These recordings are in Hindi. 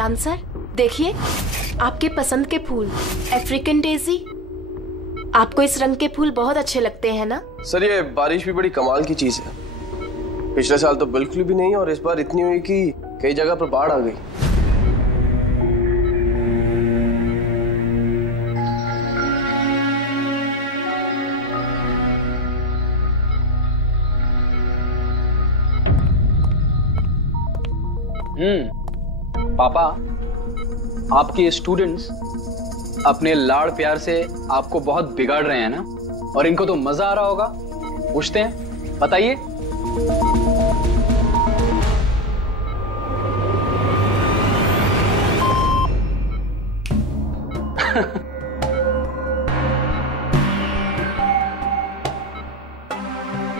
ज्ञान सर, देखिए आपके पसंद के फूल, अफ्रीकन डेजी। आपको इस रंग के फूल बहुत अच्छे लगते हैं ना? सर ये बारिश भी बड़ी कमाल की चीज है। पिछले साल तो बिल्कुल भी नहीं और इस बार इतनी हुई कि कई जगह पर बाढ़ आ गई। पापा, आपके स्टूडेंट्स अपने लाड़ प्यार से आपको बहुत बिगाड़ रहे हैं ना, और इनको तो मजा आ रहा होगा। पूछते हैं, बताइए।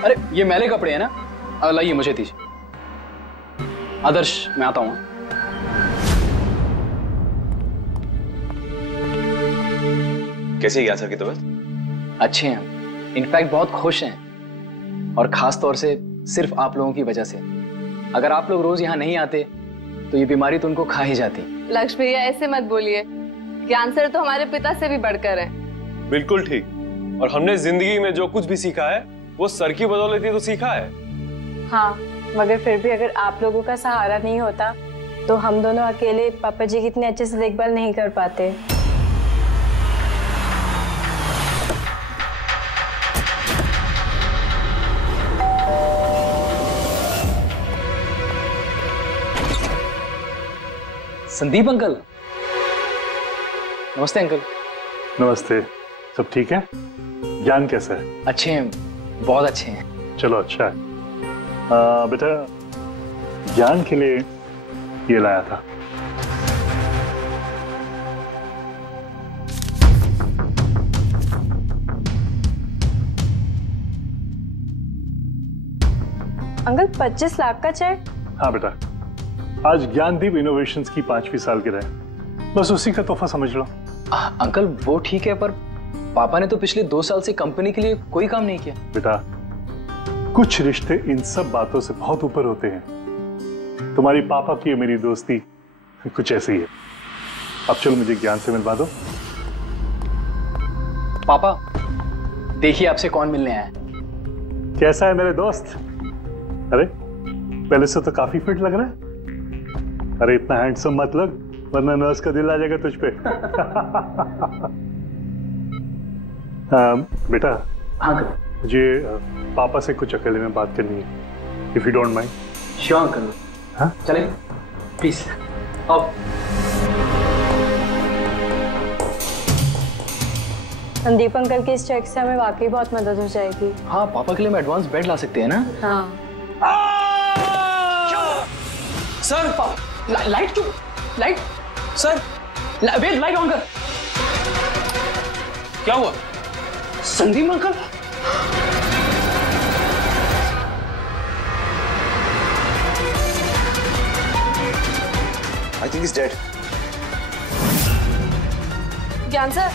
अरे ये मैले कपड़े हैं ना, लाइए मुझे दीजिए। आदर्श, मैं आता हूं। कैसी है ज्ञान सर की तबीयत? अच्छे हैं, इनफैक्ट बहुत खुश हैं, और खास तौर से सिर्फ आप लोगों की वजह से। अगर आप लोग रोज यहाँ नहीं आते तो ये बीमारी तो उनको खा ही जाती। लक्ष्मी भैया ऐसे मत बोलिए, ज्ञान सर तो हमारे पिता से भी बढ़कर हैं। बिल्कुल ठीक, और हमने जिंदगी में जो कुछ भी सीखा है वो सर की बदौलत ही तो सीखा है। हाँ, मगर फिर भी अगर आप लोगों का सहारा नहीं होता तो हम दोनों अकेले पापा जी की इतने अच्छे से देखभाल नहीं कर पाते। संदीप अंकल। नमस्ते अंकल। नमस्ते। सब ठीक है? ज्ञान कैसा है? अच्छे हैं, बहुत अच्छे हैं। चलो अच्छा है। बेटा, ज्ञान के लिए ये लाया था। अंकल 25 लाख का चेक? हाँ बेटा, आज ज्ञानदीप इनोवेशंस की 5वीं सालगिरह है, बस उसी का तोहफा समझ लो। अंकल वो ठीक है, पर पापा ने तो पिछले 2 साल से कंपनी के लिए कोई काम नहीं किया। बेटा, कुछ रिश्ते इन सब बातों से बहुत ऊपर होते हैं। तुम्हारी पापा की मेरी दोस्ती कुछ ऐसी है। अब चलो मुझे ज्ञान से मिलवा दो। पापा देखिए आपसे कौन मिलने आया है। कैसा है मेरे दोस्त? अरे पहले से तो काफी फिट लग रहा है। अरे इतना हैंडसम मत लग, वरना नर्स का दिल आ जाएगा तुझ पे। बेटा। हाँ मुझे पापा से कुछ अकेले में बात करनी है, if you don't mind. Sure uncle. हाँ चलें प्लीज। अब संदीप अंकल के इस चेक से हमें वाकई बहुत मदद हो जाएगी। हाँ, पापा के लिए हम एडवांस बेड ला सकते हैं ना। हाँ। सर लाइट क्यों? Light sir, wait, light on कर। क्या हुआ? Sandeep uncle. I think he's dead. Gyan sir,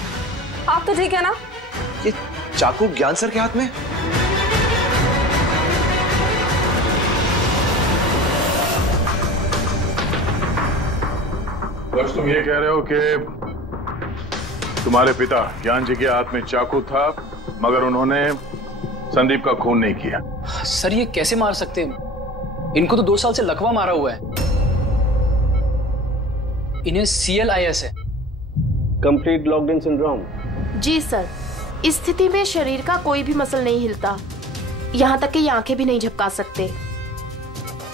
आप तो ठीक है ना? ये चाकू ज्ञान सर के हाथ में? बस तुम ये कह रहे हो कि तुम्हारे पिता ज्ञान जी के हाथ में चाकू था, मगर उन्होंने संदीप का खून नहीं किया। सर ये कैसे मार सकते हैं? इनको तो 2 साल से लकवा मारा हुआ है। इन्हें CLIS है, कंप्लीट लॉक्ड इन सिंड्रोम। जी सर, इस स्थिति में शरीर का कोई भी मसल नहीं हिलता, यहाँ तक कि आंखें भी नहीं झपका सकते।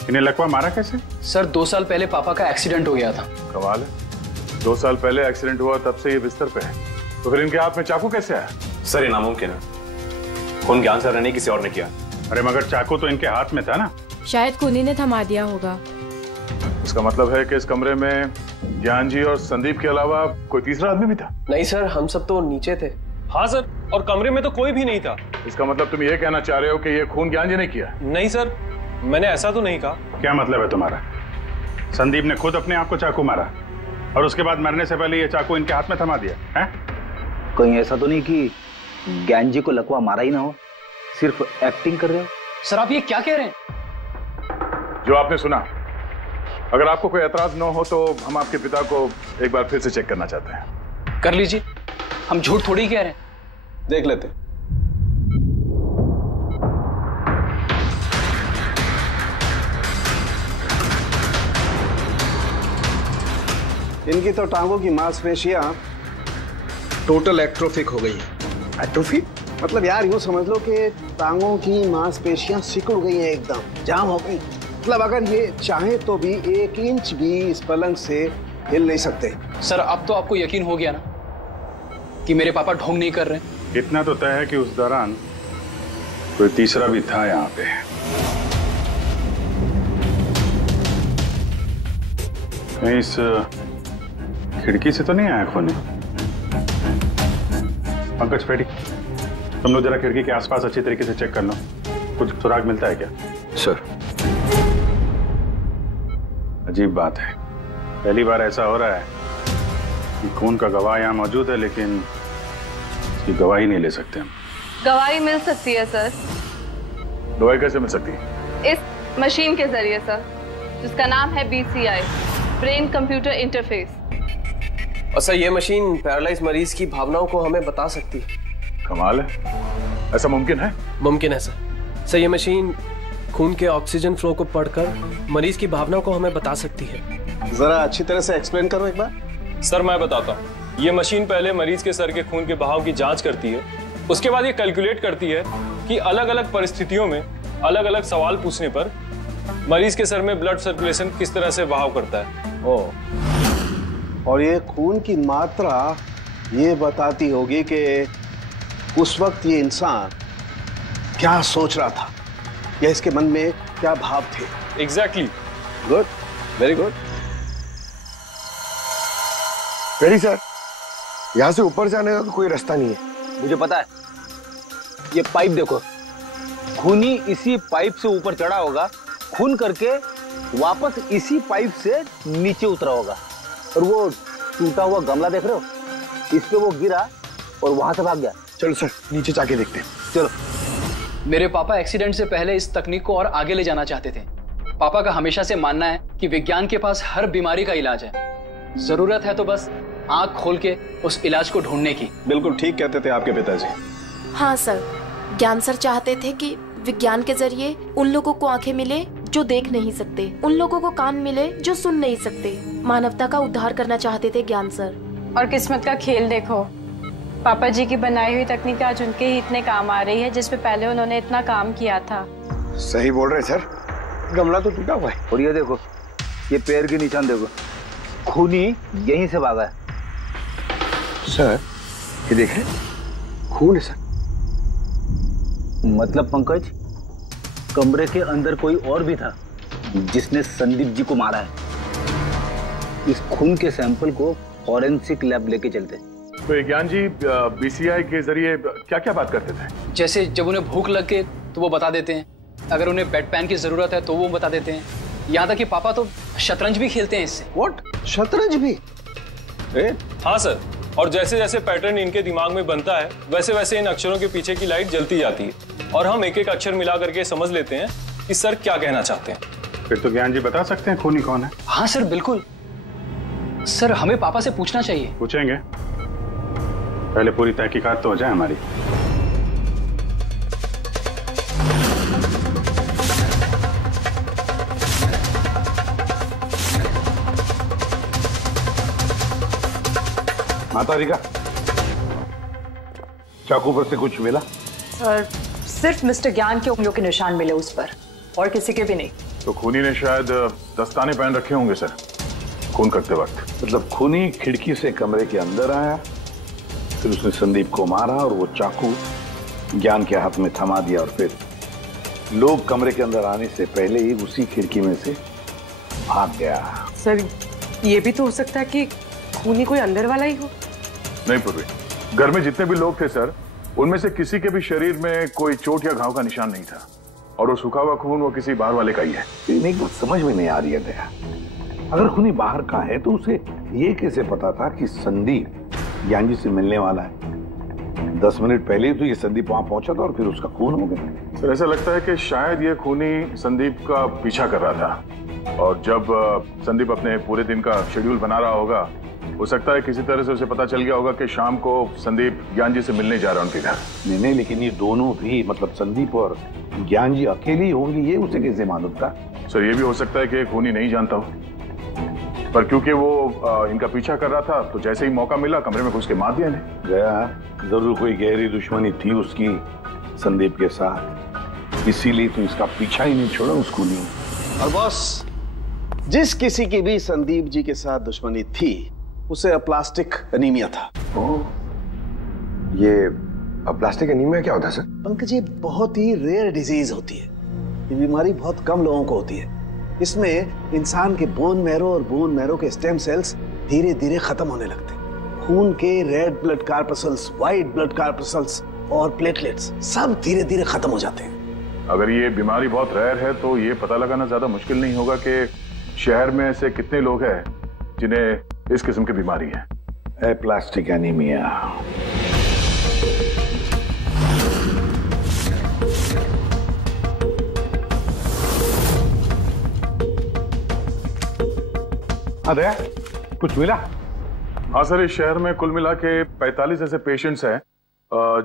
इन्हें लकवा मारा कैसे? सर 2 साल पहले पापा का एक्सीडेंट हो गया था। कमाल है, 2 साल पहले एक्सीडेंट हुआ तब से ये बिस्तर पे है, तो फिर इनके हाथ में चाकू कैसे आया? सर ये नामुमकिन है, खून ज्ञान सर ने नहीं किसी और ने किया। अरे मगर चाकू तो इनके हाथ में था ना। शायद कुनी ने थमा दिया होगा। इसका मतलब है कि इस कमरे में ज्ञान जी और संदीप के अलावा कोई तीसरा आदमी भी था? नहीं सर, हम सब तो नीचे थे। हाँ सर, और कमरे में तो कोई भी नहीं था। इसका मतलब तुम ये कहना चाह रहे हो कि ये खून ज्ञान जी ने किया? नहीं सर, मैंने ऐसा तो नहीं कहा। क्या मतलब है तुम्हारा? संदीप ने खुद अपने आप को चाकू मारा और उसके बाद मरने से पहले ये चाकू इनके हाथ में थमा दिया है? कहीं ऐसा तो नहीं कि ज्ञान जी को लकवा मारा ही ना हो, सिर्फ एक्टिंग कर रहे हो? सर आप ये क्या कह रहे हैं? जो आपने सुना अगर आपको कोई एतराज न हो तो हम आपके पिता को एक बार फिर से चेक करना चाहते हैं। कर लीजिए, हम झूठ थोड़ी कह रहे हैं। देख लेते हैं। इनकी तो टांगों की मांसपेशियां टोटल एट्रोफिक हो गई है। एट्रोफिक मतलब यार यूं समझ लो कि टांगों की मांसपेशियां सिकुड़ गई हैं, एकदम जाम हो गई। मतलब अगर ये चाहे तो भी 1 इंच भी इस पलंग से हिल नहीं सकते। सर अब तो आपको यकीन हो गया ना कि मेरे पापा ढोंग नहीं कर रहे? इतना तो तय है कि उस दौरान कोई तीसरा भी था यहाँ पे। कहीं इस खिड़की से तो नहीं आया खून? पंकज पेटी, तुम लोग जरा खिड़की के आसपास अच्छी तरीके से चेक कर लो, कुछ सुराग मिलता है क्या? सर। अजीब बात है, पहली बार ऐसा हो रहा है कि खून का गवाह यहाँ मौजूद है लेकिन इसकी गवाही नहीं ले सकते हम। गवाही मिल सकती है सर। गवाही कैसे मिल सकती है? इस मशीन के जरिए सर, जिसका नाम है BCI, ब्रेन कंप्यूटर इंटरफेस। और सर ये मशीन पैरालाइज मरीज की भावनाओं को हमें बता सकती है। कमाल है, ऐसा मुमकिन है? मुमकिन है सर। सर ये मशीन खून के ऑक्सीजन फ्लो को पढ़कर मरीज की भावनाओं को हमें बता सकती है। जरा अच्छी तरह से एक्सप्लेन करो एक बार। सर मैं बताता हूँ। ये मशीन पहले मरीज के सर के खून के बहाव की जांच करती है, उसके बाद ये कैलकुलेट करती है कि अलग अलग परिस्थितियों में अलग अलग सवाल पूछने पर मरीज के सर में ब्लड सर्कुलेशन किस तरह से बहाव करता है। और ये खून की मात्रा ये बताती होगी कि उस वक्त ये इंसान क्या सोच रहा था या इसके मन में क्या भाव थे। Exactly. Good, very good. Very sir, यहाँ से ऊपर जाने का कोई रास्ता नहीं है। मुझे पता है, ये पाइप देखो, खूनी इसी पाइप से ऊपर चढ़ा होगा, खून करके वापस इसी पाइप से नीचे उतरा होगा। और वो टूटा हुआ गमला देख रहे हो, इस पे वो गिरा और वहां से भाग गया। चलो सर नीचे जाके देखते हैं। चलो। मेरे पापा एक्सीडेंट से पहले इस तकनीक को और आगे ले जाना चाहते थे। पापा का हमेशा से मानना है कि विज्ञान के पास हर बीमारी का इलाज है, जरूरत है तो बस आंख खोल के उस इलाज को ढूंढने की। बिल्कुल ठीक कहते थे आपके पिताजी। हाँ सर, ज्ञान सर चाहते थे कि विज्ञान के जरिए उन लोगों को आंखें मिले जो देख नहीं सकते, उन लोगों को कान मिले जो सुन नहीं सकते। मानवता का उद्धार करना चाहते थे ज्ञान सर। और किस्मत का खेल देखो, पापा जी की बनाई हुई तकनीक आज उनके ही इतने काम आ रही है जिसपे पहले उन्होंने इतना काम किया था। सही बोल रहे सर, गमला तो टूटा हुआ है। और ये देखो, ये पैर के निशान देखो, खूनी यहीं से भागा है। सर ये देखें, खून है सर। मतलब पंकज, कमरे के अंदर कोई और भी था जिसने संदीप जी को मारा है। इस खून के सैंपल को फॉरेंसिक लैब लेके चलते। तो ज्ञान जी BCI के जरिए क्या क्या बात करते थे? जैसे जब उन्हें भूख लगे तो वो बता देते हैं, अगर उन्हें बेड पैन की जरूरत है तो वो बता देते हैं, यहाँ तक कि पापा तो शतरंज भी खेलते हैं इससे। व्हाट? शतरंज भी? हाँ सर, और जैसे जैसे पैटर्न इनके दिमाग में बनता है वैसे वैसे इन अक्षरों के पीछे की लाइट जलती जाती है और हम एक एक अक्षर मिला करके समझ लेते हैं कि सर क्या कहना चाहते हैं। फिर तो ज्ञान जी बता सकते हैं खूनी कौन है? हाँ सर बिल्कुल। सर हमें पापा से पूछना चाहिए। पूछेंगे, पहले पूरी तहकीकात तो हो जाए हमारी। माता रिका, चाकू पर से कुछ मिला? सर सिर्फ मिस्टर ज्ञान के उंगलियों के निशान मिले उस पर, और किसी के भी नहीं। तो खूनी ने शायद दस्ताने पहन रखे होंगे सर खून करते वक्त। मतलब खूनी खिड़की से कमरे के अंदर आया, फिर उसने संदीप को मारा और वो चाकू ज्ञान के हाथ में थमा दिया और फिर लोग कमरे के अंदर आने से पहले ही उसी खिड़की में से भाग गया। सर ये भी तो हो सकता है कि खूनी कोई अंदर वाला ही हो। नहीं पूर्वी, घर में जितने भी लोग थे सर, उनमें से किसी के भी शरीर में कोई चोट या घाव का निशान नहीं था, और वो सूखा हुआ खून वो किसी बाहर वाले का ही है। एक बात समझ में नहीं आ रही है दया, अगर खूनी बाहर का है तो उसे ये कैसे पता था कि संदीप ज्ञान जी से मिलने वाला है? 10 मिनट पहले ही तो ये संदीप वहां पहुंचा था और फिर उसका खून हो गया। सर ऐसा लगता है कि शायद ये खूनी संदीप का पीछा कर रहा था और जब संदीप अपने पूरे दिन का शेड्यूल बना रहा होगा, हो सकता है किसी तरह से उसे पता चल गया होगा कि शाम को संदीप ज्ञान जी से मिलने जा रहा है उनके घर। नहीं, लेकिन ये दोनों भी, मतलब संदीप और ज्ञान जी अकेले ही होंगे, ये उसे कैसे मालूम था? सर, ये भी हो सकता है कि खूनी नहीं जानता हो, पर क्योंकि वो इनका पीछा कर रहा था तो जैसे ही मौका मिला कमरे में घुस के मार दिया इन्हें। गया, जरूर कोई गहरी दुश्मनी थी उसकी संदीप के साथ, इसीलिए तो इसका पीछा ही नहीं छोड़ा उस खूनी ने। और बॉस, जिस किसी की भी संदीप जी के साथ दुश्मनी थी उसे अप्लास्टिक एनीमिया था। ये अप्लास्टिक एनीमिया क्या होता है सर? पंकज, ये बहुत ही रेयर डिजीज होती है। ये बीमारी बहुत कम लोगों को होती है। इसमें इंसान के बोन मैरो और बोन मैरो के स्टेम सेल्स धीरे धीरे खत्म होने लगते हैं। खून के red blood corpuscles, white blood corpuscles और प्लेटलेट्स सब धीरे धीरे खत्म हो जाते हैं। अगर ये बीमारी बहुत रेयर है तो ये पता लगाना ज्यादा मुश्किल नहीं होगा कि शहर में ऐसे कितने लोग हैं जिन्हें इस किस्म की बीमारी है। Aplastic anaemia. अरे कुछ मिला? हाँ सर, इस शहर में कुल मिला के 45 ऐसे पेशेंट्स हैं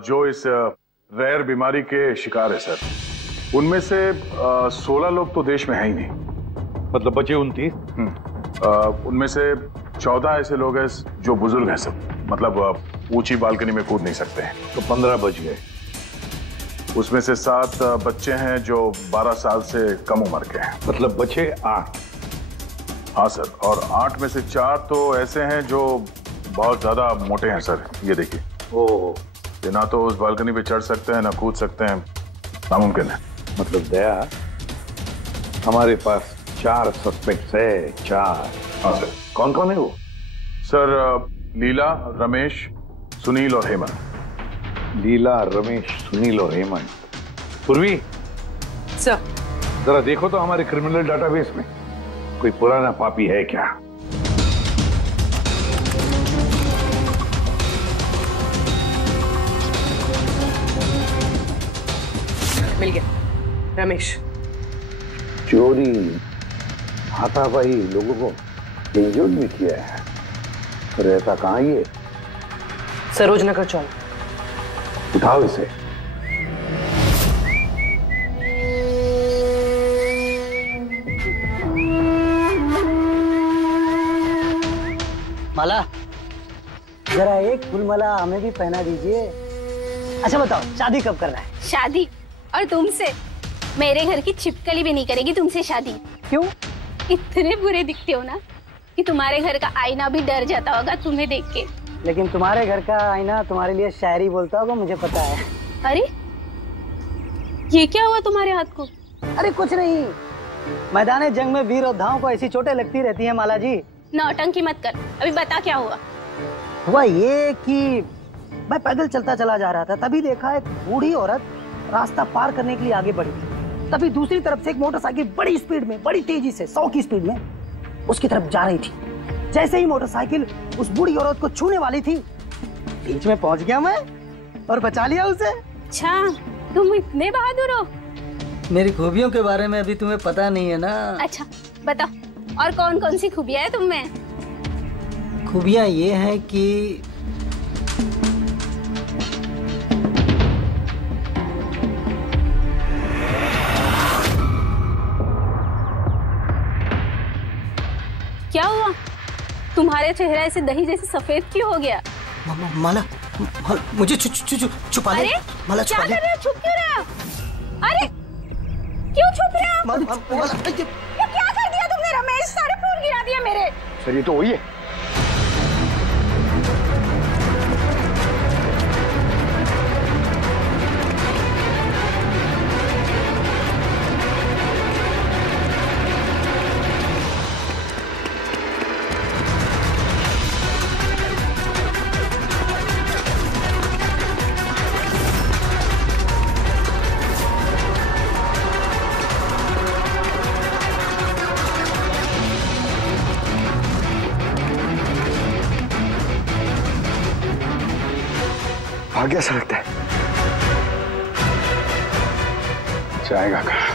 जो इस रेयर बीमारी के शिकार है सर। उनमें से 16 लोग तो देश में है ही नहीं, मतलब बचे 29। उनमें से 14 ऐसे लोग हैं जो बुजुर्ग हैं सब, मतलब ऊंची बालकनी में कूद नहीं सकते हैं। तो 15 बच गए। उसमें से 7 बच्चे हैं जो 12 साल से कम उम्र के हैं, मतलब बचे 8। हाँ सर, और 8 में से 4 तो ऐसे हैं जो बहुत ज्यादा मोटे हैं सर। ये देखिए, ये ना तो उस बालकनी पे चढ़ सकते हैं ना कूद सकते हैं, नामुमकिन है। मतलब दया, हमारे पास 4 सस्पेक्ट्स है। 4? हाँ सर। कौन कौन है वो? सर, लीला, रमेश, सुनील और हेमंत। लीला, रमेश, सुनील और हेमंत। पूर्वी सर, जरा देखो तो हमारे क्रिमिनल डाटाबेस में कोई पुराना पापी है क्या? मिल गया, रमेश। चोरी, हाथापाई, लोगों को इंजर्ड भी किया है। रहता कहाँ ये? सरोजनगर चौक। उठाओ इसे। माला, जरा एक फूल माला हमें भी पहना दीजिए। अच्छा बताओ, शादी कब करना है? शादी? और तुमसे? मेरे घर की छिपकली भी नहीं करेगी तुमसे शादी। क्यों? इतने बुरे दिखते हो ना कि तुम्हारे घर का आईना भी डर जाता होगा तुम्हें देख के। लेकिन तुम्हारे घर का आईना तुम्हारे लिए शायरी बोलता होगा, मुझे पता है। अरे ये क्या हुआ तुम्हारे हाथ को? अरे कुछ नहीं, मैदान जंग में वीर योद्धाओं को ऐसी चोटें लगती रहती हैं माला जी। नौटंकी मत कर, अभी बता क्या हुआ। हुआ ये कि मैं पैदल चलता चला जा रहा था, तभी देखा एक बूढ़ी औरत रास्ता पार करने के लिए आगे बढ़ी। तभी दूसरी तरफ से एक मोटरसाइकिल बड़ी स्पीड में, बड़ी तेजी से 100 की स्पीड में उसकी तरफ जा रही थी। जैसे ही मोटरसाइकिल उस बूढ़ी औरत को छूने वाली थी, बीच में पहुंच गया मैं और बचा लिया उसे। अच्छा, तुम इतने बहादुर हो। मेरी खूबियों के बारे में अभी तुम्हें पता नहीं है ना। अच्छा बताओ, और कौन कौन सी खूबियां है तुम में? खूबियां ये हैं कि क्या हुआ? तुम्हारे चेहरा ऐसे दही जैसे सफेद क्यों हो गया? माला, मुझे छुपा ले। माला, क्या कर रहे हो? छुप क्यों रहे हो? अरे क्यों छुप रहे हो? ये क्या कर दिया तुमने? रमेश, सारे फूल गिरा दिया मेरे। सर, ये तो वही है। भाग गया सा लगता है। जाएगा कहाँ?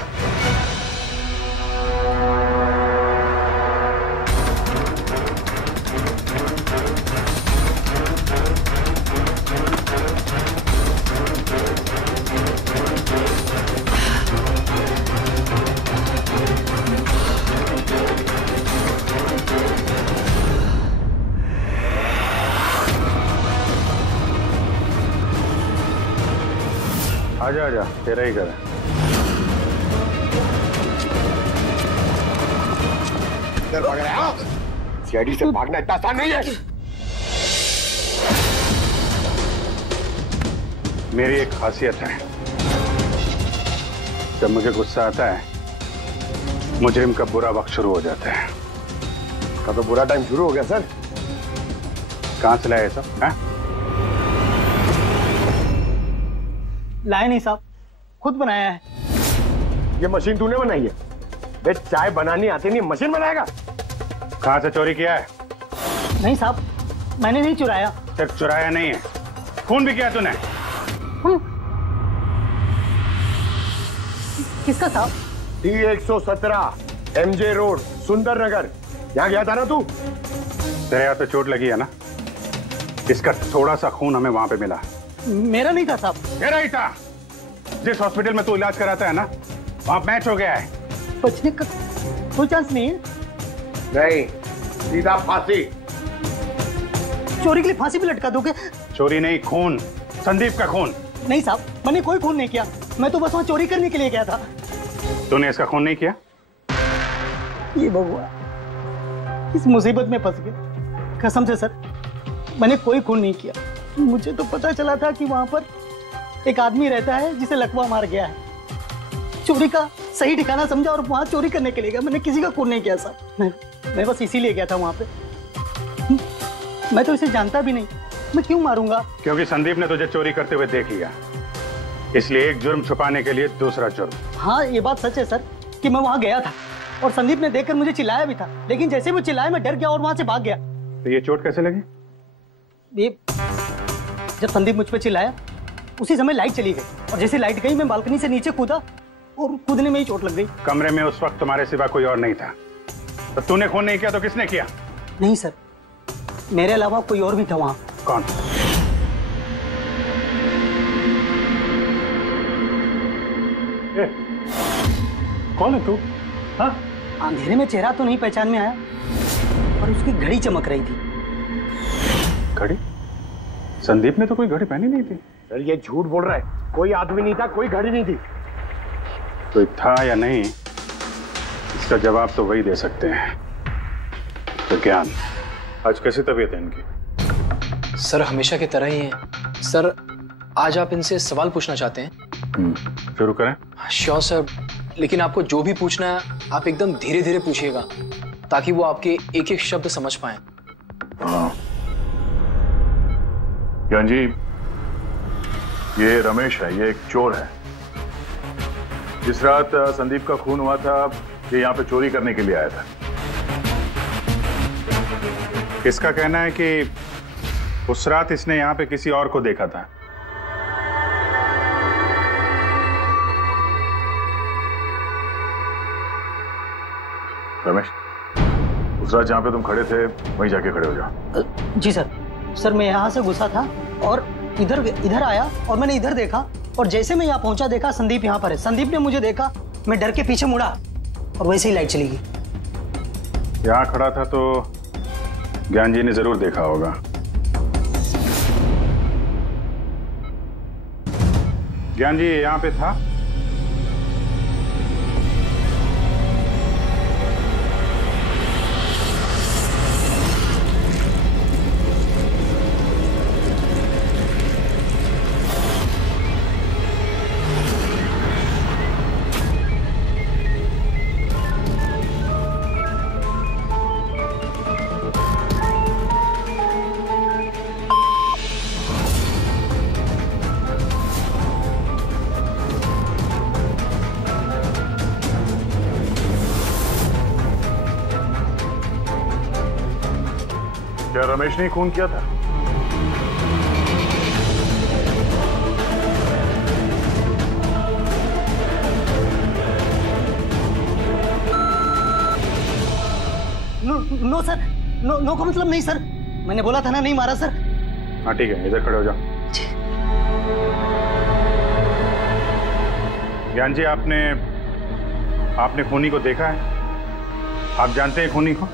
आजा आजा, तेरा ही घर है। सीआईडी से भागना इतना आसान नहीं है। मेरी एक खासियत है, जब मुझे गुस्सा आता है मुजरिम का बुरा वक्त शुरू हो जाता है। का तो बुरा टाइम शुरू हो गया सर। कहाँ से लाया सब? लाया नहीं साहब, खुद बनाया है। ये मशीन तूने बनाई है? बे चाय बनानी आती नहीं, मशीन बनाएगा? कहाँ से चोरी किया है? नहीं साहब, मैंने नहीं चुराया। सिर्फ चुराया नहीं है, खून भी किया तूने। किसका साहब? T117 MJ रोड सुंदर नगर, यहाँ गया था ना तू? तेरे हाथ पे चोट लगी है ना, इसका थोड़ा सा खून हमें वहां पे मिला। मेरा नहीं था साहब। मेरा ही था। जिस हॉस्पिटल में तू इलाज कराता है ना, वहां मैच हो गया है। बचने का कोई चांस नहीं है? नहीं, सीधा फांसी। चोरी के लिए फांसी भी लटका दोगे? चोरी नहीं, खून, संदीप का खून। नहीं साहब, मैंने कोई खून नहीं किया, मैं तो बस वहां चोरी करने के लिए गया था। तूने इसका खून नहीं किया? ये भगवान, इस मुसीबत में फंस गए। कसम से सर, मैंने कोई खून नहीं किया। मुझे तो पता चला था कि वहां पर एक आदमी रहता है जिसे लकवा मार गया है। चोरी का सही ठिकाना समझा और वहां चोरी करने के लिए गया। मैंने किसी का खून नहीं किया साहब, मैं बस इसीलिए गया था वहां पे। मैं तो इसे जानता भी नहीं, मैं क्यों मारूंगा? क्योंकि संदीप ने तुझे चोरी करते हुए देख लिया, इसलिए एक जुर्म छुपाने के लिए दूसरा जुर्म। हाँ, ये बात सच है सर कि मैं वहां गया था और संदीप ने देखकर मुझे चिल्लाया भी था, लेकिन जैसे वो चिल्लाया मैं डर गया और वहां से भाग गया। तो ये चोट कैसे लगी? ये जब संदीप मुझ पे चिल्लाया उसी समय लाइट चली गई और जैसे लाइट गई मैं बालकनी से नीचे कूदा और कूदने में ही चोट लग गई। कमरे में उस वक्त तुम्हारे सिवा कोई और नहीं था, तो तूने खून नहीं किया तो किसने किया? नहीं सर, मेरे अलावा कोई और भी था वहां। कौन? कौन है तू? हाँ? अंधेरे में चेहरा तो नहीं पहचान में आया, पर उसकी घड़ी चमक रही थी। घड़ी? संदीप ने तो कोई घड़ी पहनी नहीं थी। सर ये झूठ बोल रहा है, कोई आदमी नहीं था, कोई घड़ी नहीं थी। कोई था या नहीं, इसका जवाब तो वही दे सकते हैं। तो ज्ञान, आज कैसी तबीयत है इनकी? सर हमेशा की तरह ही है। सर आज आप इनसे सवाल पूछना चाहते हैं? शुरू करें। श्योर सर, लेकिन आपको जो भी पूछना है आप एकदम धीरे धीरे पूछिएगा ताकि वो आपके एक एक शब्द समझ पाए। ज्ञान जी, ये रमेश है, ये एक चोर है। जिस रात संदीप का खून हुआ था, ये यहाँ पे चोरी करने के लिए आया था। इसका कहना है कि उस रात इसने यहाँ पे किसी और को देखा था। रमेश, उस रात जहाँ पे तुम खड़े थे वहीं जाके खड़े हो जाओ। जी सर। सर मैं यहाँ से घुसा था और इधर आया और मैंने इधर देखा और जैसे मैं यहाँ पहुंचा देखा संदीप यहाँ पर है। संदीप ने मुझे देखा, मैं डर के पीछे मुड़ा और वैसे ही लाइट चली गई। यहाँ खड़ा था तो ज्ञान जी ने जरूर देखा होगा। ज्ञान जी यहाँ पे था? क्या रमेश ने खून किया था? नो सर, नो का मतलब नहीं सर, मैंने बोला था ना नहीं मारा सर। हाँ ठीक है, इधर खड़े हो जाओ। ज्ञान जी, आपने खूनी को देखा है? आप जानते हैं खूनी को?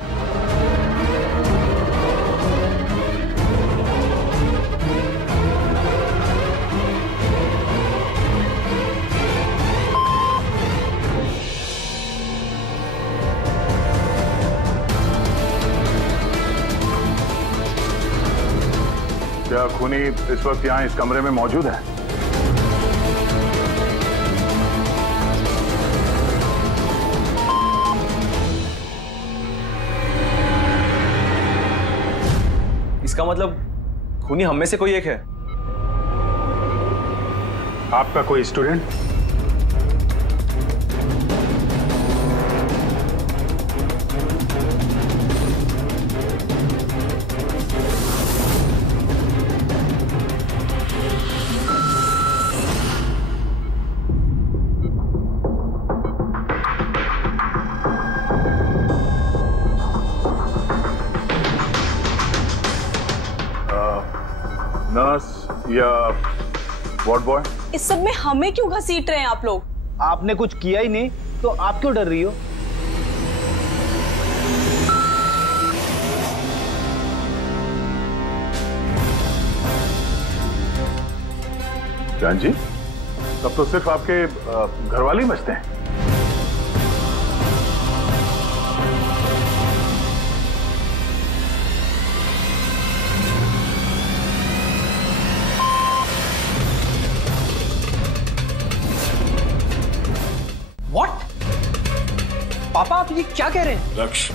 खूनी इस वक्त यहाँ इस कमरे में मौजूद है? इसका मतलब खूनी हम में से कोई एक है। आपका कोई स्टूडेंट? नर्स या वार्ड बॉय? इस सब में हमें क्यों घसीट रहे हैं आप लोग? आपने कुछ किया ही नहीं तो आप क्यों डर रही हो? ज्ञान जी, तब तो सिर्फ आपके घर वाले ही बचते हैं। पापा आप ये क्या कह रहे हैं? लक्ष्य,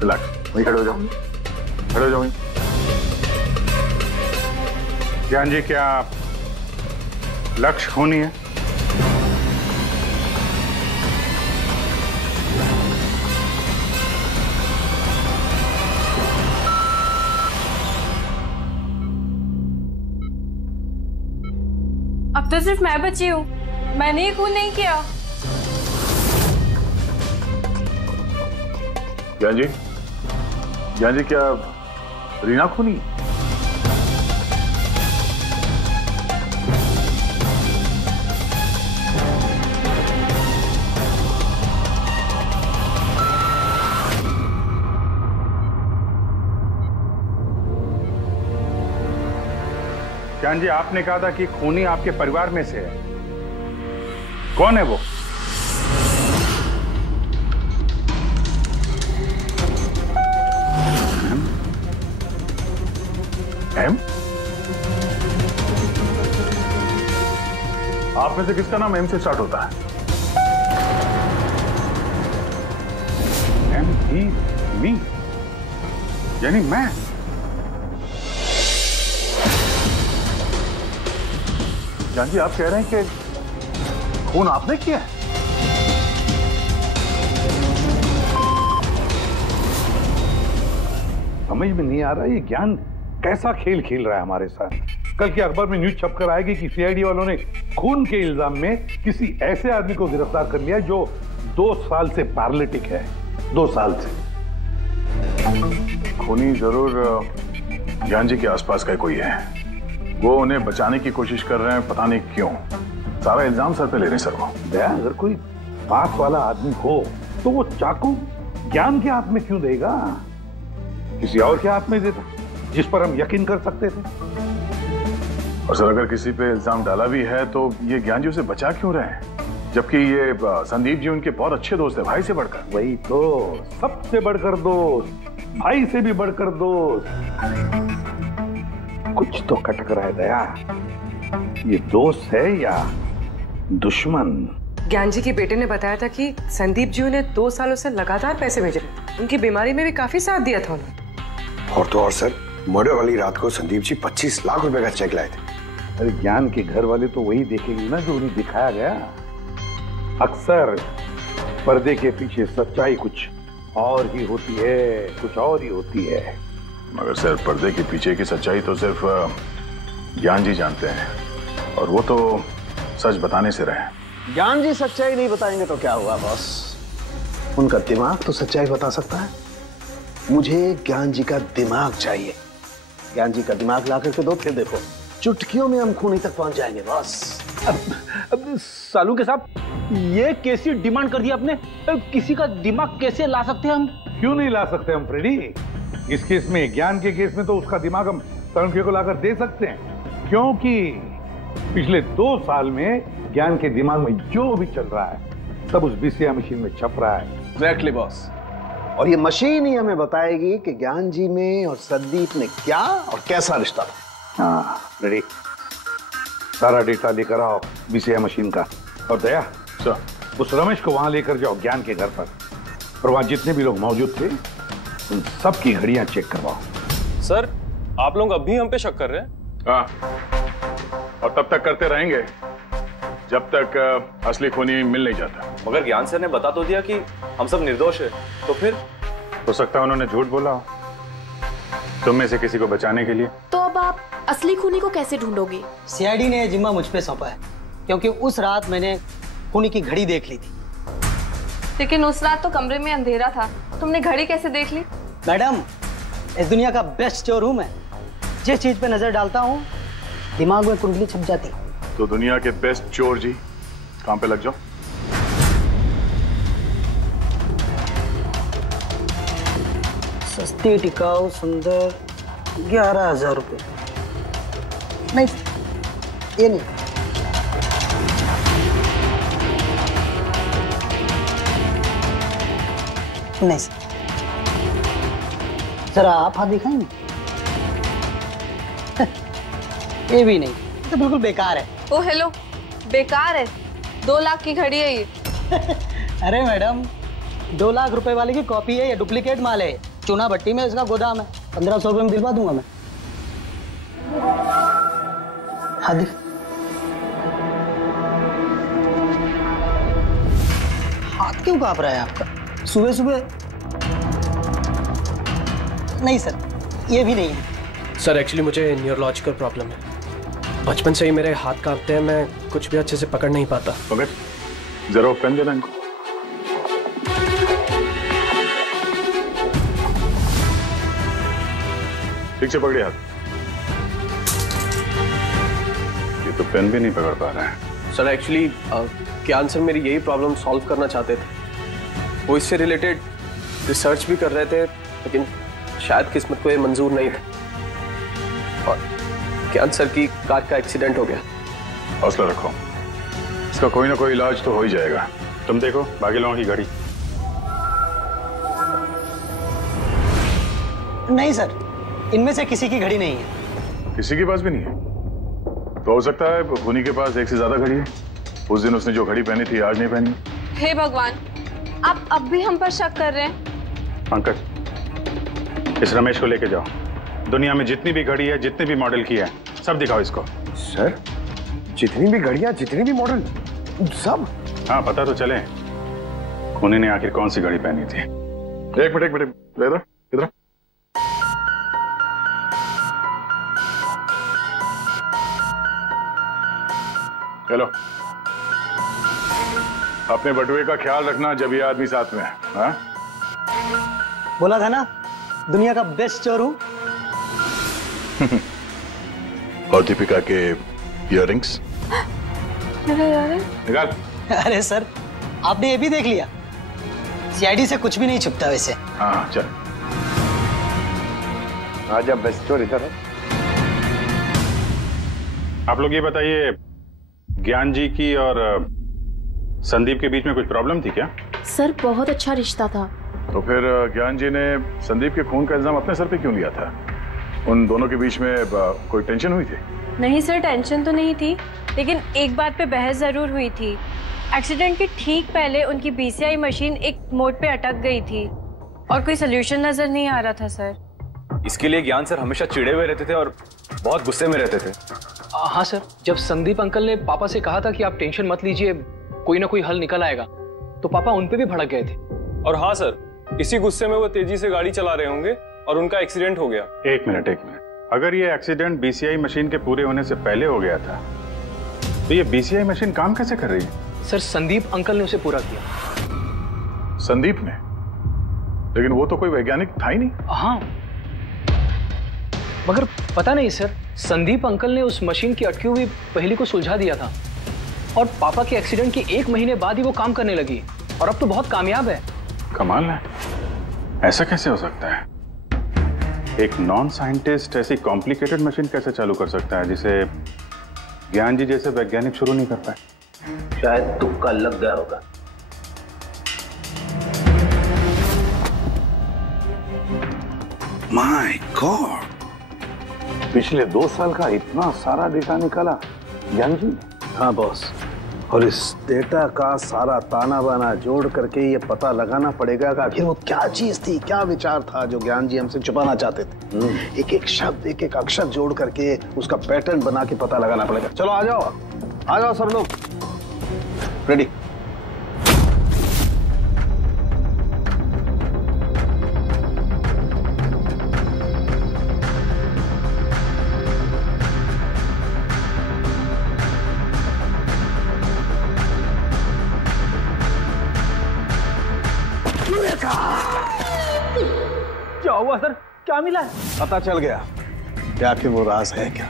रिलैक्स, वहीं खड़े हो जाओ, खड़े हो जाओ वहीं। ज्ञान जी, क्या लक्ष्य खूनी है? अब तो सिर्फ मैं बची हूँ, मैंने ही खून नहीं किया। ज्ञान जी क्या रीना खूनी? ज्ञान जी, आपने कहा था कि खूनी आपके परिवार में से है। कौन है वो? आप में से किसका नाम एम से स्टार्ट होता है? एम ही मी, यानी मैं। जान जी, आप कह रहे हैं कि खून आपने किया है? समझ में नहीं आ रहा ये ज्ञान कैसा खेल खेल रहा है हमारे साथ। कल के अखबार में न्यूज छपकर आएगी कि सीआईडी वालों ने खून के इल्जाम में किसी ऐसे आदमी को गिरफ्तार कर लिया जो 2 साल से पैरालिटिक है। 2 साल से। खूनी जरूर ज्ञान जी के आसपास का कोई है। वो उन्हें बचाने की कोशिश कर रहे हैं, पता नहीं क्यों। सारा इल्जाम सर पे ले रहे हैं सर वो। दया, अगर कोई पास वाला आदमी हो तो वो चाकू ज्ञान के हाथ में क्यों देगा? किसी और के हाथ में देता जिस पर हम यकीन कर सकते थे। और सर, अगर किसी पे इल्जाम डाला भी है तो ये ज्ञान जी उसे बचा क्यों रहे हैं? जबकि ये संदीप जी उनके बहुत अच्छे दोस्त है, भाई से बढ़कर। वही तो, सबसे बढ़कर दोस्त, भाई से भी बढ़कर दोस्त। कुछ तो खटक रहा है दया। ये दोस्त है या दुश्मन? ज्ञान जी के बेटे ने बताया था कि संदीप जी उन्हें 2 सालों से लगातार पैसे भेज रहे थे। उनकी बीमारी में भी काफी साथ दिया था उन्होंने। और तो और सर, मर्डर वाली रात को संदीप जी 25 लाख रुपए का चेक लाए थे। अरे ज्ञान के घर वाले तो वही देखेंगे ना जो उन्हें दिखाया गया। अक्सर पर्दे के पीछे सच्चाई कुछ और ही होती है, कुछ और ही होती है। मगर सर, पर्दे के पीछे की सच्चाई तो सिर्फ ज्ञान जी जानते हैं, और वो तो सच बताने से रहे। ज्ञान जी सच्चाई नहीं बताएंगे तो क्या हुआ बॉस? उनका दिमाग तो सच्चाई बता सकता है। मुझे ज्ञान जी का दिमाग चाहिए। ज्ञान जी का दिमाग ला करके दो, फिर देखो चुटकियों में हम खूनी तक पहुंच जाएंगे बॉस। अब सालू के साहब, ये कैसी डिमांड कर दी आपने? किसी का दिमाग कैसे ला सकते हैं हम? क्यों नहीं ला सकते हम फ्रेडी? इस केस में, ज्ञान के केस में तो उसका दिमाग हम तरुण को लाकर दे सकते हैं, क्योंकि पिछले 2 साल में ज्ञान के दिमाग में जो भी चल रहा है सब उस बीसीआई मशीन में छप रहा है। Exactly boss. और ये मशीन ही हमें बताएगी कि ज्ञान जी में और संदीप में क्या और कैसा रिश्ता था। हाँ रेडी, सारा डेटा लेकर आओ बीसीआई मशीन का। और दया सर, उस रमेश को वहां लेकर जाओ ज्ञान के घर पर, और वहां जितने भी लोग मौजूद थे उन सबकी घड़ियां चेक करवाओ। सर, आप लोग अभी हम पे शक कर रहे हैं? हाँ, और तब तक करते रहेंगे जब तक असली खूनी मिल नहीं जाता। मगर ज्ञान सर ने बता तो दिया कि हम सब निर्दोष है, तो फिर हो सकता है उन्होंने झूठ बोला हो तुम में से किसी को बचाने के लिए। तो अब आप असली खूनी को कैसे ढूंढोगे? सीआईडी ने जिम्मा मुझ पे सौंपा है, क्योंकि उस रात मैंने खूनी की घड़ी देख ली थी। लेकिन उस रात तो कमरे में अंधेरा था, तुमने घड़ी कैसे देख ली? मैडम, इस दुनिया का बेस्ट चोर हूं मैं। जिस चीज पे नजर डालता हूँ दिमाग में कुंडली छप जाती। तो दुनिया के बेस्ट चोर जी काम पे लग जाओ। सस्ती टिकाऊ सुंदर 11,000 रुपये। नहीं, ये नहीं। नहीं सर, जरा आप हाथ दिखाएंगे? ये भी नहीं, तो बिल्कुल बेकार है। ओ हेलो, बेकार है? 2 लाख की घड़ी है ये। अरे मैडम, 2 लाख रुपए वाले की कॉपी है, ये डुप्लीकेट माल है। चूना भट्टी में इसका गोदाम है, 1500 रुपए में दिलवा दूंगा मैं। हाथ हाथ क्यों कांप रहा है आपका सुबह सुबह? नहीं सर, ये भी नहीं है। सर एक्चुअली मुझे न्यूरोलॉजिकल प्रॉब्लम है, बचपन से ही मेरे हाथ कांपते हैं, मैं कुछ भी अच्छे से पकड़ नहीं पाता। मगर जरा पेन देना इनको। ठीक से पकड़िए हाथ। ये तो पेन भी नहीं पकड़ पा रहा है। सर एक्चुअली ज्ञान सर मेरी यही प्रॉब्लम सॉल्व करना चाहते थे। वो इससे रिलेटेड रिसर्च भी कर रहे थे, लेकिन शायद किस्मत को ये मंजूर नहीं था और ज्ञान सर की कार का एक्सीडेंट हो गया। हौसला रखो, इसका कोई ना कोई इलाज तो हो ही जाएगा। तुम देखो बाकी लोगों की घड़ी। नहीं सर, इनमें से किसी की घड़ी नहीं है। किसी के पास भी नहीं है? तो हो सकता है खूनी के पास एक से ज्यादा घड़ी है। उस दिन उसने जो घड़ी पहनी थी आज नहीं पहनी। हे भगवान, आप अब भी हम पर शक कर रहे हैं? पंकज, इस रमेश को लेके जाओ। दुनिया में जितनी भी घड़ी है, जितने भी मॉडल की है, सब दिखाओ इसको। सर, जितनी भी घड़ियां, जितने भी मॉडल, सब? हाँ, पता तो चले खूनी ने आखिर कौन सी घड़ी पहनी थी। एक मिनट इधर इधर। हेलो, अपने बटुए का ख्याल रखना जब ये आदमी साथ में है। हाँ? बोला था ना, दुनिया का बेस्ट चोर हूं। और दीपिका के इयररिंग्स निकाल। अरे सर, आपने ये भी देख लिया? सीआईडी से कुछ भी नहीं छुपता वैसे। हाँ चल। आज अब बेस्ट चोर इधर है। आप लोग ये बताइए, ज्ञान जी की और संदीप के बीच में कुछ प्रॉब्लम थी क्या? सर बहुत अच्छा रिश्ता था। तो फिर ज्ञान जी ने संदीप के खून का इल्जाम अपने सर पे क्यों लिया था? उन दोनों के बीच में कोई टेंशन हुई थी? नहीं सर, टेंशन तो नहीं थी, लेकिन एक बात पे बहस जरूर हुई थी। एक्सीडेंट के ठीक पहले उनकी बीसीआई मशीन एक मोड़ पे अटक गई थी और कोई सोल्यूशन नजर नहीं आ रहा था सर। इसके लिए ज्ञान सर हमेशा चिढ़े हुए रहते थे और बहुत गुस्से में रहते थे। हाँ सर, जब संदीप अंकल ने पापा से कहा था कि आप टेंशन मत लीजिए, कोई ना कोई हल निकल आएगा, तो पापा उन पे भी भड़क गए थे। और हाँ सर, इसी गुस्से में वो तेजी से गाड़ी चला रहे होंगे और उनका एक्सीडेंट हो गया। एक मिनट, अगर ये एक्सीडेंट बीसीआई मशीन के पूरे होने से पहले हो गया था, तो ये बीसीआई मशीन काम कैसे कर रही है? सर, संदीप अंकल ने उसे पूरा किया। संदीप ने? लेकिन वो तो कोई वैज्ञानिक था ही नहीं। हाँ, मगर पता नहीं सर, संदीप अंकल ने उस मशीन की अटकी हुई पहेली को सुलझा दिया था और पापा के एक्सीडेंट के 1 महीने बाद ही वो काम करने लगी और अब तो बहुत कामयाब है। कमाल है, ऐसा कैसे हो सकता है? एक नॉन साइंटिस्ट ऐसी कॉम्प्लिकेटेड मशीन कैसे चालू कर सकता है जिसे ज्ञान जी जैसे वैज्ञानिक शुरू नहीं कर पाए? शायद तुक्का लग गया होगा। माय गॉड, पिछले 2 साल का इतना सारा डेटा निकाला ज्ञान जी? हाँ बॉस, और इस डेटा का सारा ताना बाना जोड़ करके ये पता लगाना पड़ेगा कि आखिर वो क्या चीज थी, क्या विचार था जो ज्ञान जी हमसे छुपाना चाहते थे। एक एक शब्द, एक एक अक्षर जोड़ करके उसका पैटर्न बना के पता लगाना पड़ेगा। चलो आ जाओ सब लोग, रेडी। क्या हुआ सर? क्या मिला? पता चल गया कि आखिर वो राज है क्या,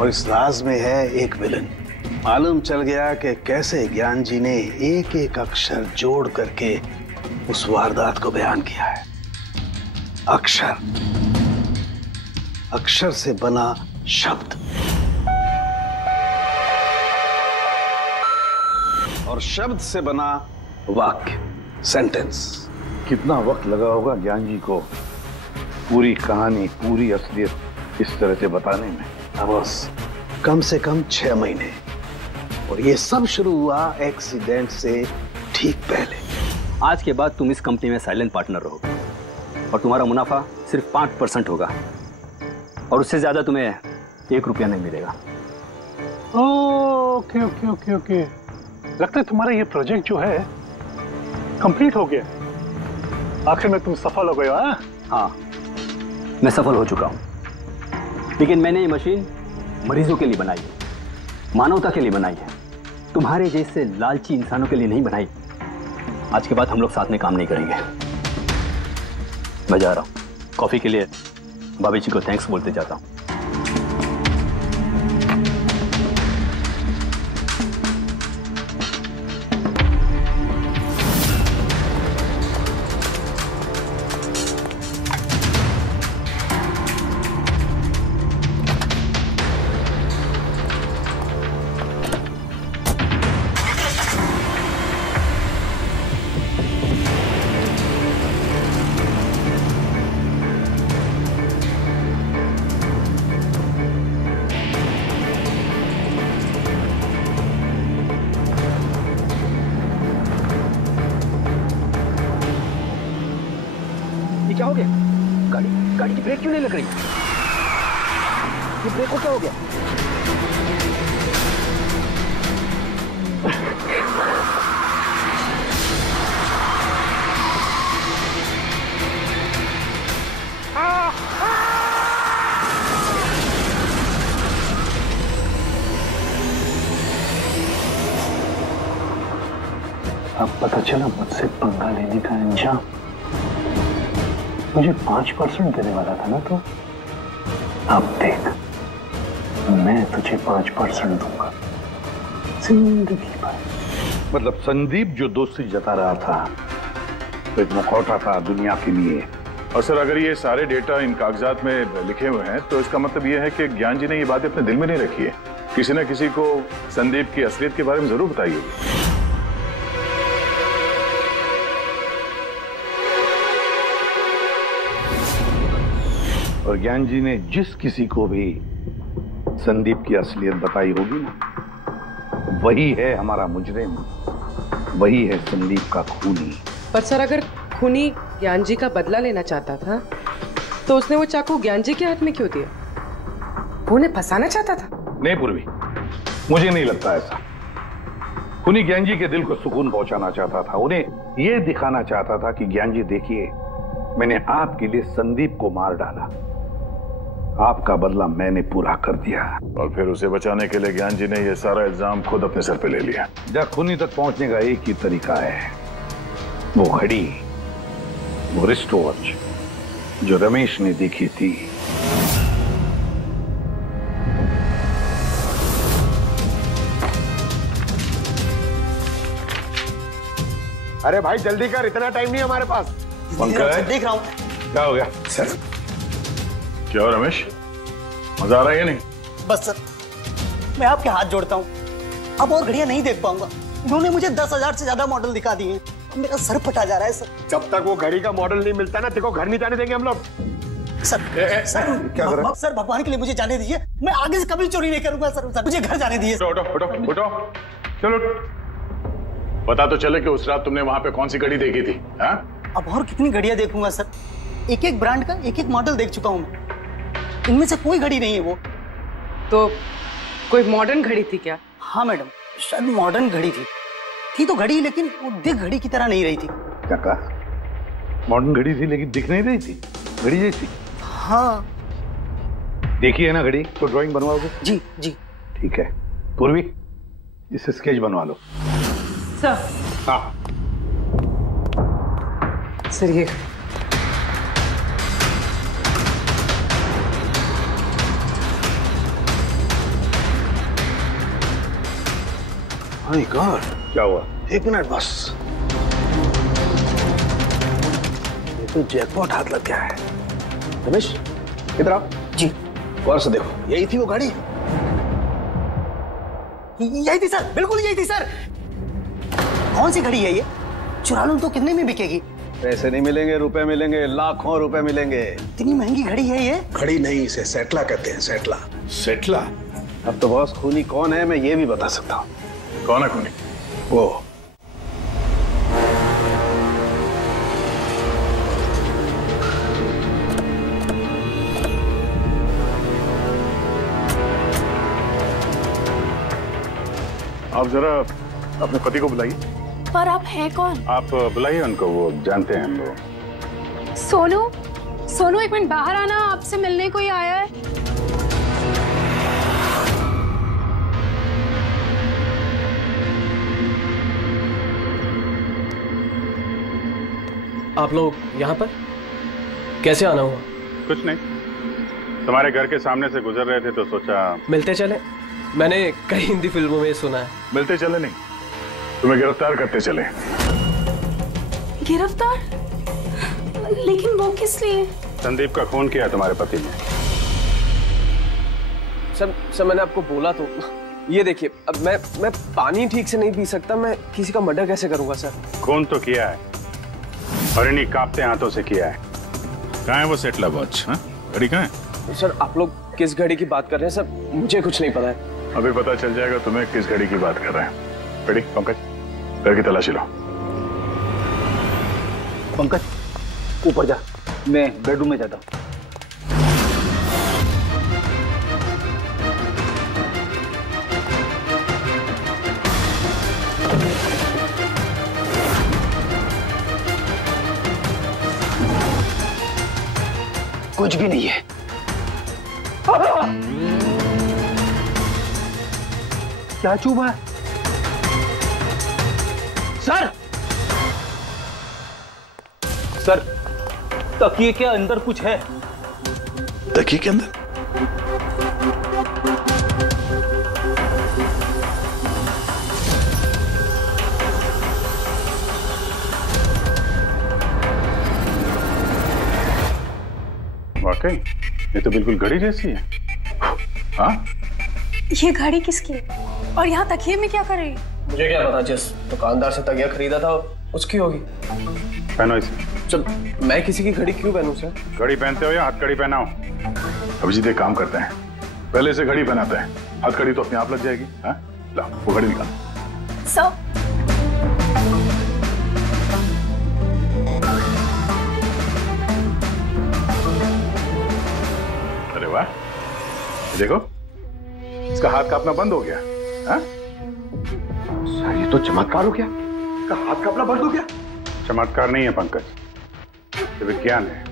और इस राज में है एक विलन। मालूम चल गया कि कैसे ज्ञान जी ने एक एक अक्षर जोड़ करके उस वारदात को बयान किया है। अक्षर से बना शब्द और शब्द से बना वाक्य, सेंटेंस। कितना वक्त लगा होगा ज्ञान जी को पूरी कहानी, पूरी असलियत इस तरह से बताने में? बस कम से कम 6 महीने, और ये सब शुरू हुआ एक्सीडेंट से ठीक पहले। आज के बाद तुम इस कंपनी में साइलेंट पार्टनर रहोगे और तुम्हारा मुनाफा सिर्फ 5% होगा, और उससे ज्यादा तुम्हें 1 रुपया नहीं मिलेगा। ओके ओके ओके ओके, लगता है तुम्हारा ये प्रोजेक्ट जो है कंप्लीट हो गया। आखिर में तुम सफल हो गए हो। हाँ, मैं सफल हो चुका हूं, लेकिन मैंने ये मशीन मरीजों के लिए बनाई है, मानवता के लिए बनाई है, तुम्हारे जैसे लालची इंसानों के लिए नहीं बनाई। आज के बाद हम लोग साथ में काम नहीं करेंगे। मैं जा रहा हूं, कॉफी के लिए भाभी जी को थैंक्स बोलते जाता हूं। क्या हो गया? गाड़ी की ब्रेक क्यों नहीं लग रही? ये ब्रेक को क्या हो गया? अब पता चला मुझसे पंगा लेने का अंजाम। मुझे 5% देने वाला था ना तो, अब देख मैं तुझे 5% दूंगा जिंदगी भर। मतलब संदीप जो दोस्ती जता रहा था तो एक मुखौटा था दुनिया के लिए। और सर अगर ये सारे डेटा इन कागजात में लिखे हुए हैं तो इसका मतलब ये है कि ज्ञान जी ने ये बातें अपने दिल में नहीं रखी है। किसी न किसी को संदीप की असलियत के बारे में जरूर बताई होगी। और ज्ञान जी ने जिस किसी को भी संदीप की असलियत बताई होगी ना, वही है हमारा मुजरिम, वही है संदीप का खूनी। पर सर अगर खूनी ज्ञान जी का बदला लेना चाहता था तो उसने वो चाकू ज्ञान जी के हाथ में क्यों दिया? वो उन्हें फंसाना चाहता था? नहीं पूर्वी, मुझे नहीं लगता ऐसा। खूनी ज्ञान जी के दिल को सुकून पहुंचाना चाहता था, उन्हें यह दिखाना चाहता था कि ज्ञान जी देखिए, मैंने आपके लिए संदीप को मार डाला, आपका बदला मैंने पूरा कर दिया। और फिर उसे बचाने के लिए ज्ञान जी ने यह सारा इल्जाम खुद अपने सर पे ले लिया। जब खूनी तक पहुंचने का एक ही तरीका है, वो घड़ी, वो रिस्ट वॉच जो रमेश ने देखी थी। अरे भाई जल्दी कर, इतना टाइम नहीं हमारे पास। देख रहा हूँ। क्या हो गया सर? क्या हो रमेश, मजा आ रहा है या नहीं? बस सर, मैं आपके हाथ जोड़ता हूँ, अब और घड़ियां नहीं देख पाऊंगा। इन्होंने मुझे 10,000 से ज्यादा मॉडल दिखा दिए हैं, मेरा सर फटा जा रहा है सर। जब तक वो घड़ी का मॉडल नहीं मिलता ना, तेरे को घर नहीं जाने देंगे हम लोग। सर क्या कर रहा है? सर भगवान के लिए मुझे जाने दीजिए, मैं आगे से कभी चोरी नहीं करूंगा सर, मुझे घर जाने दीजिए। उठो उठो उठो, चलो पता तो चले कि उस रात तुमने वहां पे कौन सी घड़ी देखी थी? हाँ? अब और कितनी घड़ियां देखूंगा सर, एक एक ब्रांड का एक एक मॉडल देख चुका हूँ मैं, इनमें से कोई घड़ी नहीं है वो। तो कोई मॉडर्न घड़ी थी क्या? हाँ मैडम, शायद मॉडर्न घड़ी थी तो घड़ी, लेकिन वो दिख घड़ी की तरह नहीं रही थी। क्या कहा? मॉडर्न घड़ी थी लेकिन दिख नहीं रही थी, घड़ी जैसी? हाँ। देखी है ना घड़ी, तो ड्राइंग बनवाओगे? जी जी। ठीक है पूर्वी, इसे स्केच बनवा लो। सर। हाँ सर ये माय गॉड, क्या हुआ? 1 मिनट बस, ये तो जैकपॉट हाथ लग गया है। रमेश इधर आओ। जी। गौर से देखो, यही थी वो गाड़ी? यही थी सर, बिल्कुल यही थी सर। कौन सी घड़ी है ये? चुरा लूं तो कितने में बिकेगी? पैसे नहीं मिलेंगे, रुपए मिलेंगे, लाखों रुपए मिलेंगे। इतनी महंगी घड़ी है ये? घड़ी नहीं, इसे सेटला कहते हैं, सेटला। सेटला? अब तो बॉस खूनी कौन है मैं ये भी बता सकता हूँ। कौन है खूनी? वो आप जरा अपने पति को बुलाइए। पर आप हैं कौन? आप बुलाइए उनको, वो जानते हैं हम लोग। सोनू, सोनू एक मिनट बाहर आना, आपसे मिलने कोई आया है। आप लोग यहाँ पर कैसे आना हुआ? कुछ नहीं, तुम्हारे घर के सामने से गुजर रहे थे तो सोचा मिलते चले। मैंने कई हिंदी फिल्मों में सुना है। मिलते चले नहीं, तुम्हें गिरफ्तार करते चले। गिरफ्तार? लेकिन वो किस लिए? संदीप का खून किया तुम्हारे पति ने। सर मैंने आपको बोला तो, ये देखिए, अब मैं पानी ठीक से नहीं पी सकता, मैं किसी का मर्डर कैसे करूंगा सर? खून तो किया है और इन्हीं कांपते हाथों से किया है। कहाँ है वो सेटला वॉच? घड़ी कहाँ है? सर आप लोग किस घड़ी की बात कर रहे हैं सर? मुझे कुछ नहीं पता है। अभी पता चल जाएगा तुम्हें किस घड़ी की बात कर रहे हैं। पेड़ी, पंकज घर की तलाशी लो। पंकज ऊपर जा, मैं बेडरूम में जाता हूँ। कुछ भी नहीं है। क्या चुभा? सर, सर तकिए के अंदर कुछ है। तकिए के अंदर? वाकई ये तो बिल्कुल घड़ी जैसी है। हाँ? ये घड़ी किसकी है? और यहाँ तकिए में क्या कर रही है? मुझे क्या पता, जिस दुकानदार से तकिया खरीदा था उसकी होगी। पहनो इसे। चल, मैं किसी की घड़ी क्यों पहनूं सर? घड़ी पहनते हो या हथकड़ी पहनाओ? अभिजीत एक काम करते हैं, पहले से घड़ी पहनाते हैं, हथकड़ी तो अपने आप लग जाएगी। हाँ? ला वो घड़ी निकाल। सर अरे वाह, देखो इसका हाथ कांपना बंद हो गया। हाँ? सर ये तो चमत्कार हो गया, इसका हाथ कांपना बंद हो गया। चमत्कार नहीं है पंकज, ये विज्ञान है।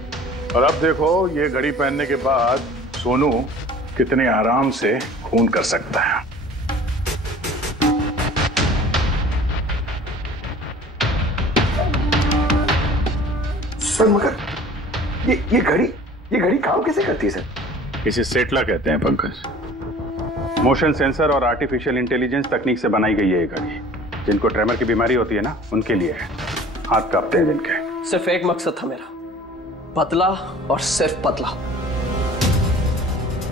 और अब देखो ये घड़ी पहनने के बाद सोनू कितने आराम से खून कर सकता है। सर मगर ये घड़ी काम कैसे करती है सर? इसे सेटला कहते हैं पंकज। मोशन सेंसर और आर्टिफिशियल इंटेलिजेंस तकनीक से बनाई गई है ये घड़ी। जिनको ट्रेमर की बीमारी होती है ना, उनके लिए है। हाथ कांपते हैं जिनके। सिर्फ एक मकसद था मेरा, पतला और सिर्फ पतला।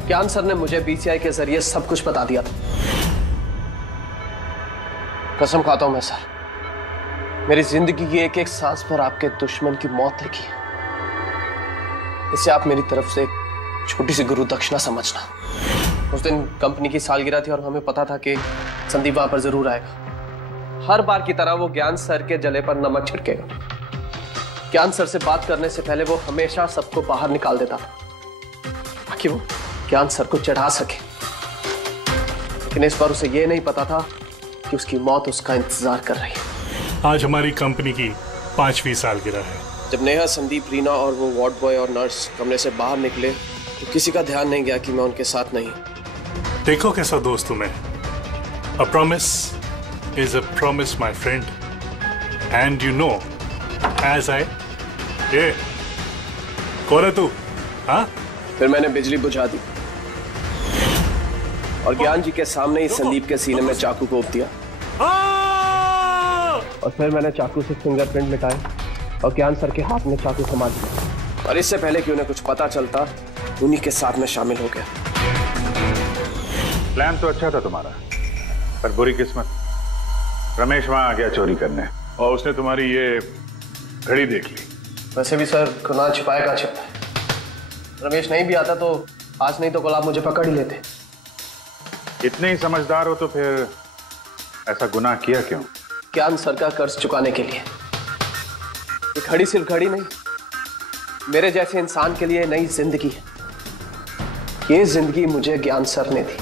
ज्ञान सर ने मुझे बीसीआई के जरिए सब कुछ बता दिया था। कसम खाता हूं मैं सर, मेरी जिंदगी की एक एक सांस पर आपके दुश्मन की मौत लिखी है। इसे आप मेरी तरफ से छोटी सी गुरु दक्षिणा समझना। उस दिन कंपनी की सालगिरह थी और हमें पता था कि संदीप वहां पर जरूर आएगा। हर बार की तरह वो ज्ञान सर के जले पर नमक छिड़केगा। ज्ञान सर से बात करने से पहले वो हमेशा सबको बाहर निकाल देता ताकि वो ज्ञान सर को चढ़ा सके। लेकिन इस बार उसे ये नहीं पता था कि उसकी मौत उसका इंतजार कर रही है। आज हमारी कंपनी की 5वीं सालगिरह है। जब नेहा, संदीप, रीना और वो वार्ड बॉय और नर्स कमरे से बाहर निकले तो किसी का ध्यान नहीं गया कि मैं उनके साथ नहीं। देखो कैसा दोस्त हूं मैं। A promise is a promise, my friend. And you know, as I... ये कौन है तू? हाँ? फिर मैंने बिजली बुझा दी और ज्ञान जी के सामने ही संदीप के सीने में चाकू को दिया। और फिर मैंने चाकू से फिंगरप्रिंट मिटाए और ज्ञान सर के हाथ में चाकू थमा दिया। और इससे पहले कि उन्हें कुछ पता चलता, उन्हीं के साथ में शामिल हो गया। प्लान तो अच्छा था तुम्हारा, पर बुरी किस्मत, रमेश वहां आ गया चोरी करने और उसने तुम्हारी ये घड़ी देख ली। वैसे भी सर, गुनाह छिपाए का छिपता है। रमेश नहीं भी आता तो आज नहीं तो कल आप मुझे पकड़ ही लेते। इतने ही समझदार हो तो फिर ऐसा गुनाह किया क्यों? ज्ञान सर का कर्ज चुकाने के लिए। ये घड़ी सिर्फ घड़ी नहीं, मेरे जैसे इंसान के लिए नई जिंदगी है। ये जिंदगी मुझे ज्ञान सर ने दी।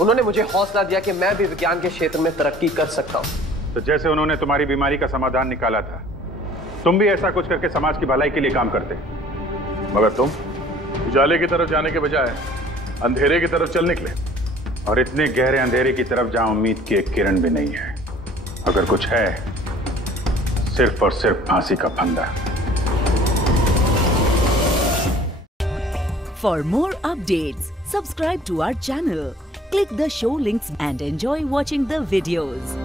उन्होंने मुझे हौसला दिया कि मैं भी विज्ञान के क्षेत्र में तरक्की कर सकता हूं। तो जैसे उन्होंने तुम्हारी बीमारी का समाधान निकाला था, तुम भी ऐसा कुछ करके समाज की भलाई के लिए काम करते। मगर तुम उजाले की तरफ जाने के बजाय अंधेरे की तरफ चल निकले, और इतने गहरे अंधेरे की तरफ जहां उम्मीद की एक किरण भी नहीं है। अगर कुछ है, सिर्फ और सिर्फ फांसी का फंदा। For more updates, subscribe to our channel, click the show links and enjoy watching the videos.